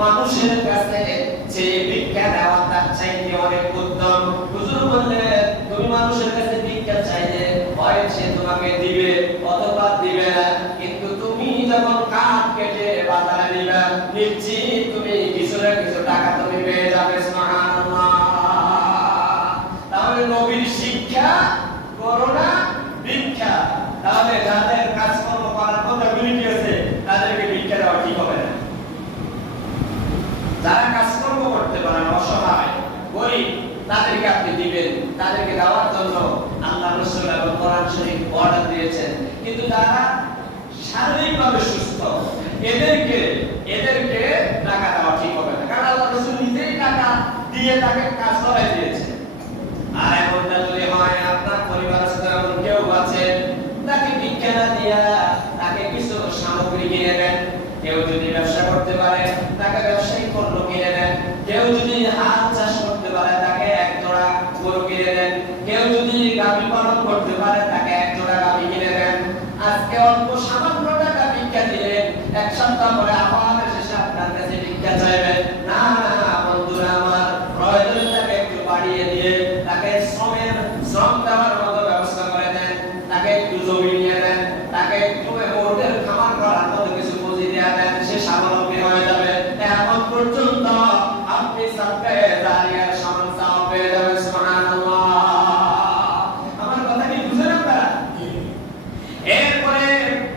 মানুষের কাছে যে ভিক্ষা দেওয়া তার চাইতে অনেক উত্তম। হুজুর বললেন তুমি মানুষের কাছে ভিক্ষা চাইলে হয় সে তোমাকে দিবে অথবা দিবে না, কিন্তু তুমি যখন কাঠ কেটে বাজারে দিবে নিশ্চিত তুমি কিছু না কিছু টাকা তুমি পেয়ে যাবে। সুবহানাল্লাহ। তাহলে নবীর শিক্ষা করোনা ভিক্ষা। তাহলে যাদের কাজকর্ম করার পদ্ধতি আছে তাদেরকে ভিক্ষা দেওয়া ঠিক হবে না। যারা কাজকর্ম করতে পারে না, অসহায় গরিব, তাদেরকে আপনি দিবেন, তাদেরকে দেওয়ার জন্য আল্লাহ রাসূল এবং কোরআন শরীফ অর্ডার দিয়েছেন। কিন্তু যারা শারীরিকভাবে সুস্থ এদেরকে টাকা দেওয়া ঠিক হবে না, কারণ আল্লাহ রাসূল নিজেই টাকা দিয়ে তাকে কাজ করাই দিয়েছেন। আর এমনটা যদি হয় আপনার পরিবারস্থ এমন কেউ আছে তাকে ভিক্ষা না দিয়া তাকে কিছু সামগ্রী কিনে দেন। কেউ যদি ব্যবসা করতে পারে তাকে ব্যবসায়িক পণ্য কিনে দেন। কেউ যদি হাঁস চাষ করতে পারে তাকে এক জোড়া গরু কিনে দেন। কেউ যদি গাভী পালন করতে পারে তাকে এক জোড়া গাভী কিনে দেন। আজকে অল্প সামান্য টাকা ভিক্ষা দিলেন, এক সপ্তাহ পরে আবার শেষে আপনার কাছে ভিক্ষা চাইবেন। না না বন্ধুরা আমার, প্রয়োজনে তাকে একটু বাড়িয়ে দিয়ে তাকে শ্রম দেওয়ার মতো ব্যবস্থা করে দেন, তাকে একটু জমি নিয়ে দেন, তাকে একটু মোটের খামার করার মতো কিছু পুঁজি দিয়ে দেন, সে স্বাবলম্বী হয়ে যাবে। এখন পর্যন্ত আপনি সাদকায়ে জারিয়া